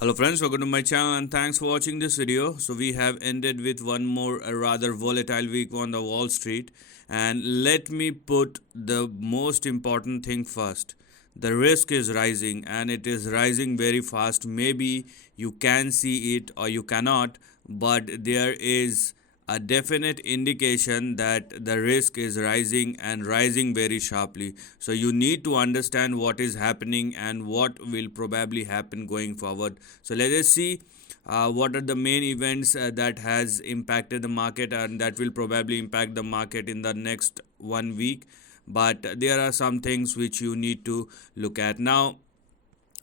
Hello friends, welcome to my channel and thanks for watching this video. So we have ended with one more rather volatile week on the Wall Street, and let me put the most important thing first. The risk is rising and it is rising very fast. Maybe you can see it or you cannot, but there is a definite indication that the risk is rising and rising very sharply. So you need to understand what is happening and what will probably happen going forward. So let us see what are the main events that has impacted the market and that will probably impact the market in the next 1 week. But there are some things which you need to look at. Now,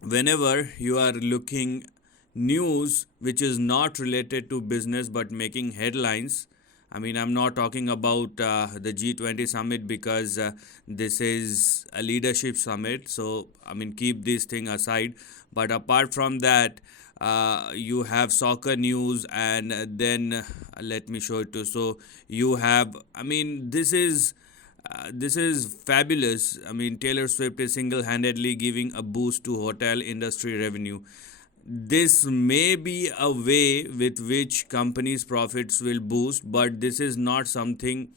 whenever you are looking news which is not related to business but making headlines, I'm not talking about the G20 summit because this is a leadership summit. So keep this thing aside. But apart from that, you have soccer news, and then let me show it to. So you have, this is fabulous. Taylor Swift is single-handedly giving a boost to hotel industry revenue. This may be a way with which companies' profits will boost, but this is not something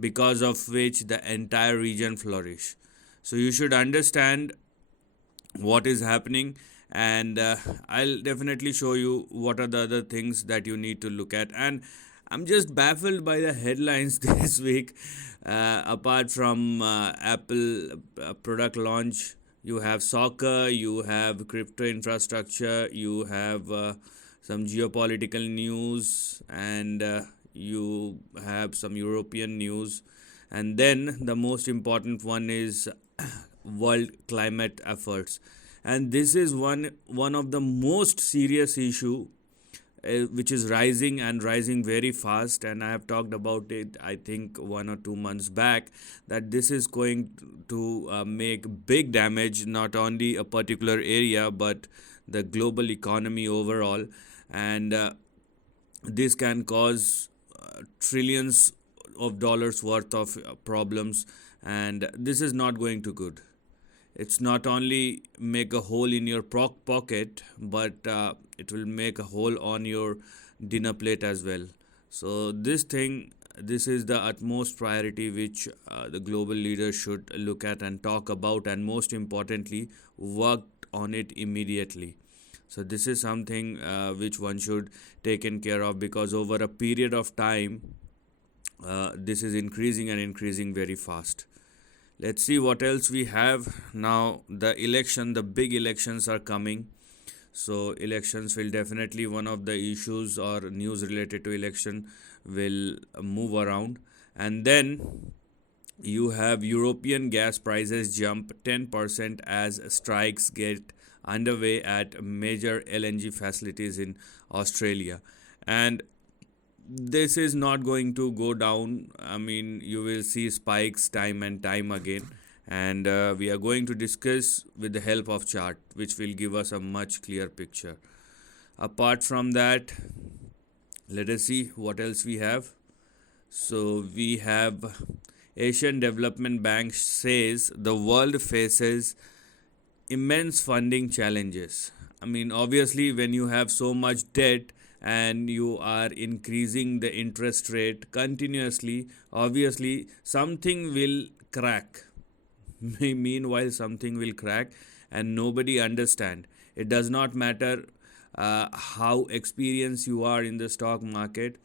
because of which the entire region flourish. So you should understand what is happening, and I'll definitely show you what are the other things that you need to look at. And I'm just baffled by the headlines this week. Apart from Apple product launch, you have soccer, you have crypto infrastructure, you have some geopolitical news, and you have some European news. And then the most important one is world climate efforts. And this is one of the most serious issue which is rising and rising very fast, and I have talked about it I think 1 or 2 months back, that this is going to make big damage not only a particular area but the global economy overall, and this can cause trillions of dollars worth of problems, and this is not going to good. It's not only make a hole in your pocket, but it will make a hole on your dinner plate as well. So this is the utmost priority which the global leaders should look at and talk about, and most importantly work on it immediately. So this is something which one should taken care of, because over a period of time this is increasing and increasing very fast. Let's see what else we have. Now the big elections are coming. So elections will definitely, one of the issues or news related to election will move around. And then you have European gas prices jump 10% as strikes get underway at major LNG facilities in Australia. And this is not going to go down. You will see spikes time and time again, and we are going to discuss with the help of chart, which will give us a much clear picture. Apart from that, let us see what else we have. So we have Asian Development Bank says the world faces immense funding challenges. Obviously, when you have so much debt and you are increasing the interest rate continuously, obviously something will crack. Meanwhile, something will crack, and nobody understand. It does not matter how experienced you are in the stock market.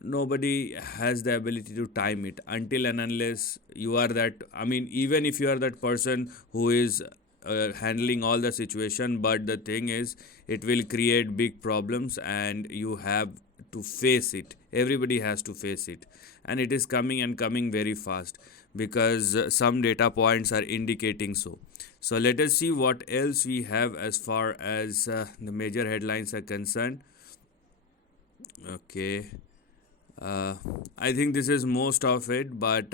Nobody has the ability to time it until and unless you are that. Even if you are that person who is handling all the situation, but the thing is it will create big problems and you have to face it. Everybody has to face it, and it is coming and coming very fast, because some data points are indicating so. So let us see what else we have as far as the major headlines are concerned. Okay, I think this is most of it, but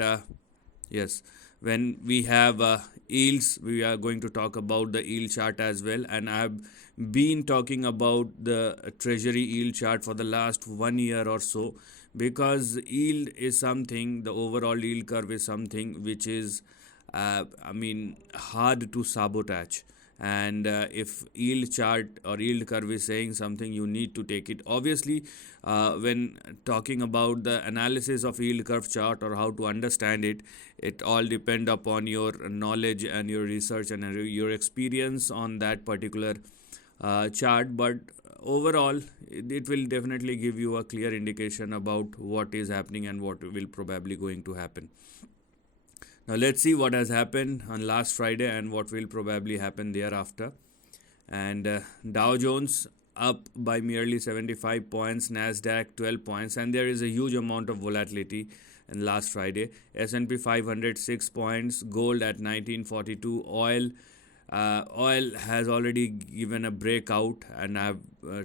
yes, when we have yields, we are going to talk about the yield chart as well, and I have been talking about the treasury yield chart for the last 1 year or so, because yield is something, the overall yield curve is something which is hard to sabotage, And if yield chart or yield curve is saying something, you need to take it. Obviously, when talking about the analysis of yield curve chart or how to understand it, it all depend upon your knowledge and your research and your experience on that particular chart. But overall, it will definitely give you a clear indication about what is happening and what will probably going to happen. Now let's see what has happened on last Friday and what will probably happen thereafter. And Dow Jones up by merely 75 points, NASDAQ 12 points, and there is a huge amount of volatility in last Friday. S&P 500 6 points, gold at 1942, oil has already given a breakout, and I've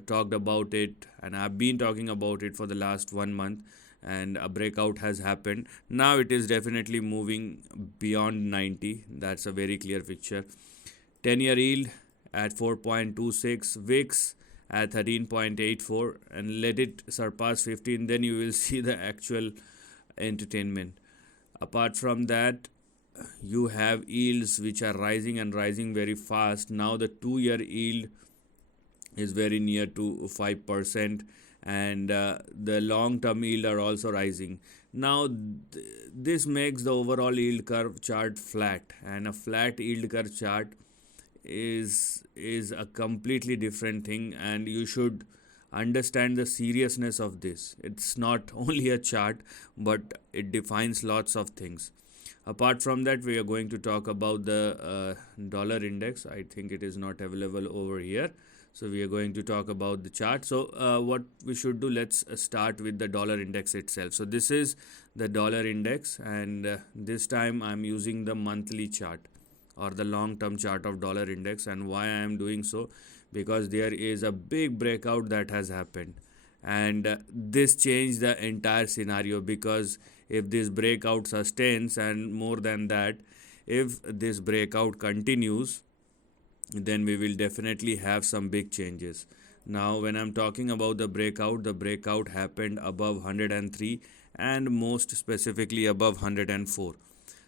talked about it, and I've been talking about it for the last 1 month, and a breakout has happened. Now it is definitely moving beyond 90. That's a very clear picture. 10-year yield at 4.26, VIX at 13.84, and let it surpass 15, then you will see the actual entertainment. Apart from that, you have yields which are rising and rising very fast. Now the 2-year yield is very near to 5%, and the long term yield are also rising. Now this makes the overall yield curve chart flat, and a flat yield curve chart is a completely different thing, and you should understand the seriousness of this. It's not only a chart, but it defines lots of things. Apart from that, we are going to talk about the dollar index. I think it is not available over here, so we are going to talk about the chart. So what we should do, let's start with the dollar index itself. So this is the dollar index, and this time I'm using the monthly chart or the long term chart of dollar index. And why I am doing so, because there is a big breakout that has happened, and this changed the entire scenario. Because if this breakout sustains, and more than that, if this breakout continues, then we will definitely have some big changes. Now when I'm talking about the breakout happened above 103, and most specifically above 104.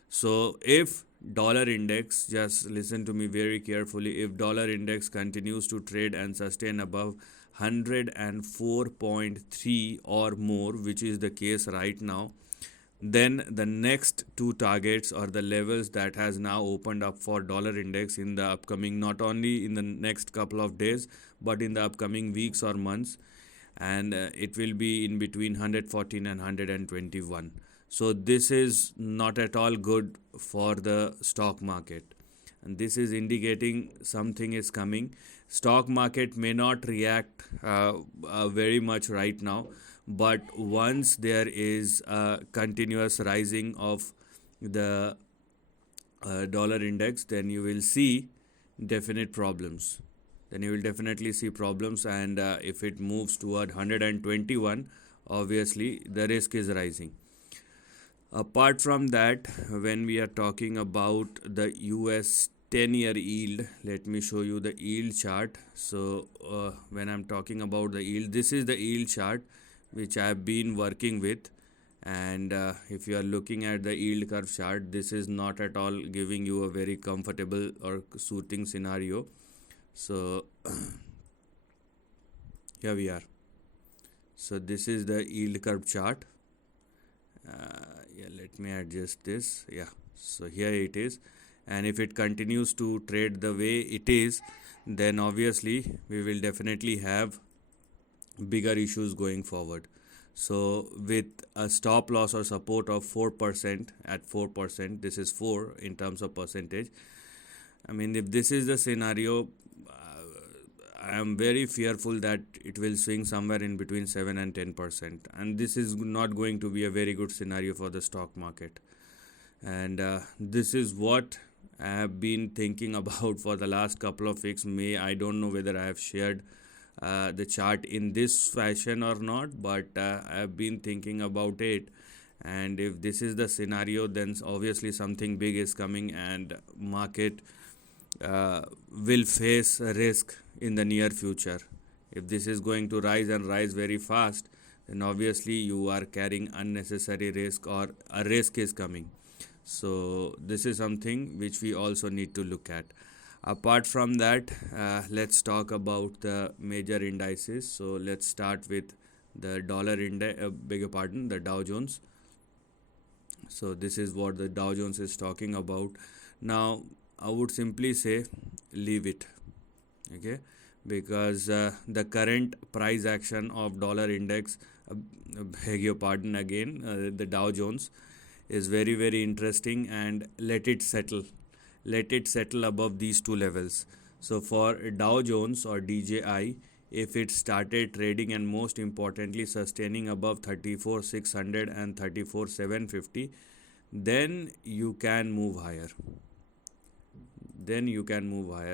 So if dollar index, just listen to me very carefully, if dollar index continues to trade and sustain above 104.3 or more, which is the case right now, then the next two targets or the levels that has now opened up for dollar index in the upcoming, not only in the next couple of days, but in the upcoming weeks or months, and it will be in between 114 and 121. So this is not at all good for the stock market, and this is indicating something is coming. Stock market may not react very much right now, but once there is a continuous rising of the dollar index, then you will see definite problems. Then you will definitely see problems, and if it moves toward 121, obviously the risk is rising. Apart from that, when we are talking about the US 10-year yield, let me show you the yield chart. So when I'm talking about the yield, this is the yield chart which I have been working with, and if you are looking at the yield curve chart, this is not at all giving you a very comfortable or suiting scenario. So here we are. So this is the yield curve chart. Let me adjust this. So here it is, and if it continues to trade the way it is, then obviously we will definitely have bigger issues going forward. So with a stop loss or support of 4%, at 4%, this is 4 in terms of percentage. I mean, if this is the scenario, I am very fearful that it will swing somewhere in between 7 and 10%, and this is not going to be a very good scenario for the stock market. And this is what I have been thinking about for the last couple of weeks. I don't know whether I have shared the chart in this fashion or not, but I have been thinking about it, and if this is the scenario, then obviously something big is coming, and market will face a risk in the near future. If this is going to rise and rise very fast, then obviously you are carrying unnecessary risk, or a risk is coming. So this is something which we also need to look at. Apart from that, let's talk about the major indices. So let's start with the dollar index, beg your pardon, the Dow Jones. So this is what the Dow Jones is talking about. Now I would simply say leave it, okay, because the current price action of dollar index, beg your pardon again, the Dow Jones is very interesting, and let it settle above these two levels. So for Dow Jones or DJI, if it started trading and most importantly sustaining above 34,600 and 34,750, then you can move higher.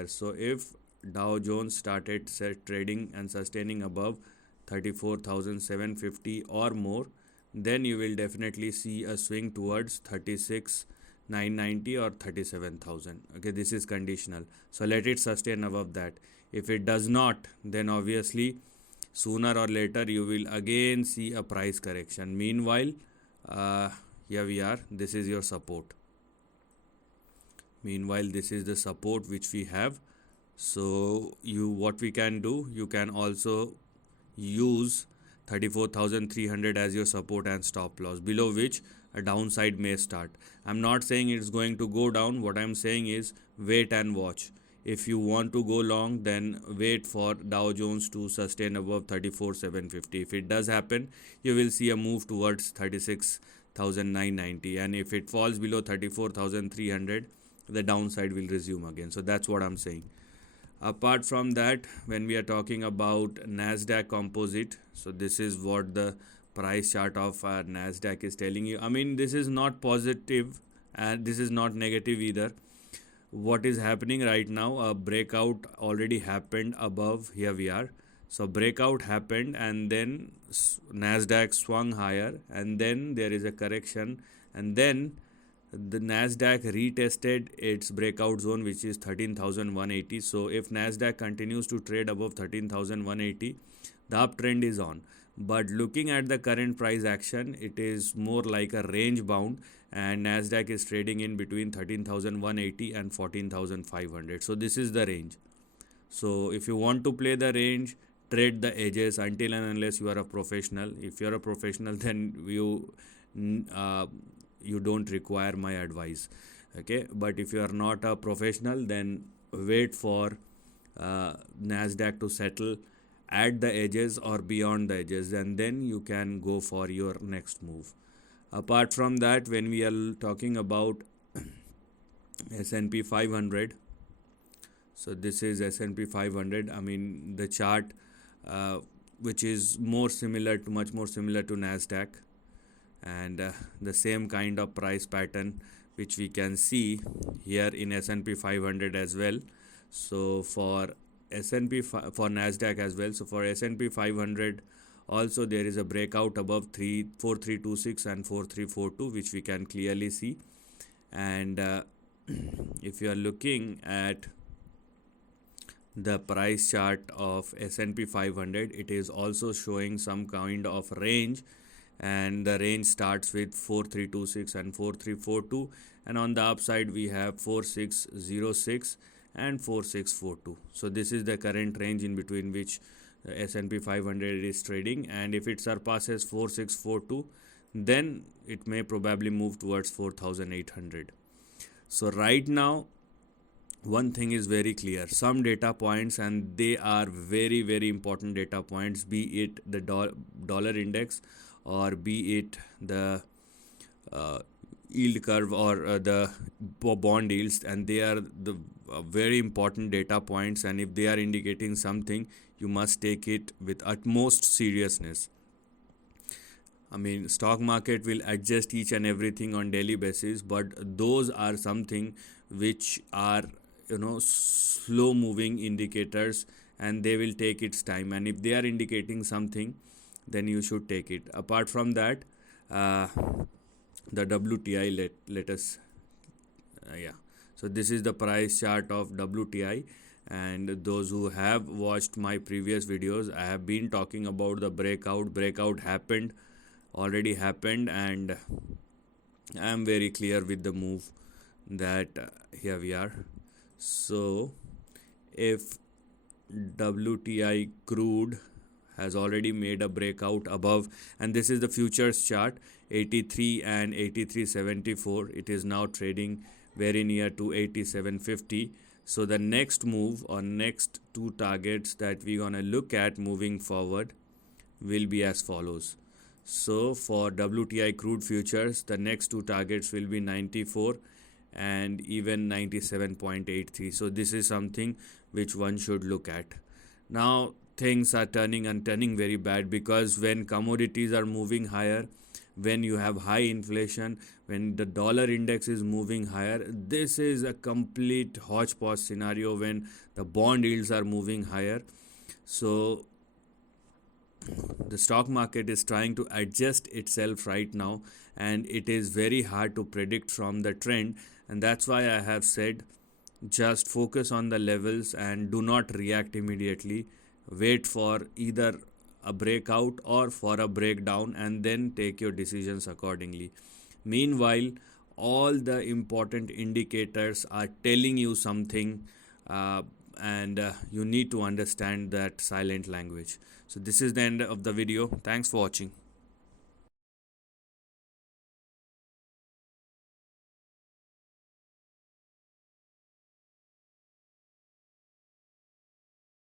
So if Dow Jones started trading and sustaining above 34,750 or more, then you will definitely see a swing towards 36,990 or 37,000. Okay, this is conditional. So let it sustain above that. If it does not, then obviously sooner or later you will again see a price correction. Meanwhile, here we are. This is your support. Meanwhile, this is the support which we have. So what we can do, you can also use 34,300 as your support and stop loss, below which a downside may start. I'm not saying it's going to go down. What I'm saying is wait and watch. If you want to go long, then wait for Dow Jones to sustain above 34,750. If it does happen, you will see a move towards 36,990, and if it falls below 34,300, the downside will resume again. So that's what I'm saying. Apart from that, when we are talking about NASDAQ composite, so this is what the price chart of our NASDAQ is telling you. I mean, this is not positive and this is not negative either. What is happening right now, a breakout already happened above. Here we are. So breakout happened, and then NASDAQ swung higher, and then there is a correction, and then the NASDAQ retested its breakout zone, which is 13,180. So if NASDAQ continues to trade above 13,180, the uptrend is on. But looking at the current price action, it is more like a range bound, and NASDAQ is trading in between 13,180 and 14,500. So this is the range. So if you want to play the range, trade the edges until and unless you are a professional. If you are a professional, then you don't require my advice, okay? But if you are not a professional, then wait for NASDAQ to settle at the edges or beyond the edges, and then you can go for your next move. Apart from that, when we are talking about S&P 500, so this is S&P 500. I mean, the chart which is much more similar to NASDAQ, and the same kind of price pattern which we can see here in S&P 500 as well. So for for NASDAQ as well. So for S&P 500 also, there is a breakout above 4326 and 4342, which we can clearly see. And if you are looking at the price chart of S&P 500, it is also showing some kind of range, and the range starts with 4326 and 4342, and on the upside we have 4606 and 4642. So this is the current range in between which S&P 500 is trading, and if it surpasses 4642, then it may probably move towards 4800. So right now, one thing is very clear: some data points, and they are very important data points, be it the dollar index or be it the yield curve or the bond yields, and they are the very important data points, and if they are indicating something, you must take it with utmost seriousness. I mean, stock market will adjust each and everything on daily basis, but those are something which are, slow moving indicators, and they will take its time, and if they are indicating something, then you should take it. Apart from that, the WTI, let us so this is the price chart of WTI, and those who have watched my previous videos, I have been talking about the breakout already happened, and I am very clear with the move that here we are. So if WTI crude has already made a breakout above, and this is the futures chart, 83 and 83.74, it is now trading very near to 87.50. So the next move or next two targets that we're gonna look at moving forward will be as follows. So for WTI crude futures, the next two targets will be 94 and even 97.83. So this is something which one should look at. Now things are turning very bad, because when commodities are moving higher, when you have high inflation, when the dollar index is moving higher, this is a complete hodgepodge scenario when the bond yields are moving higher. So the stock market is trying to adjust itself right now, and it is very hard to predict from the trend. And that's why I have said, just focus on the levels and do not react immediately. Wait for either a breakout or for a breakdown, and then take your decisions accordingly. Meanwhile, all the important indicators are telling you something, and you need to understand that silent language. So this is the end of the video. Thanks for watching.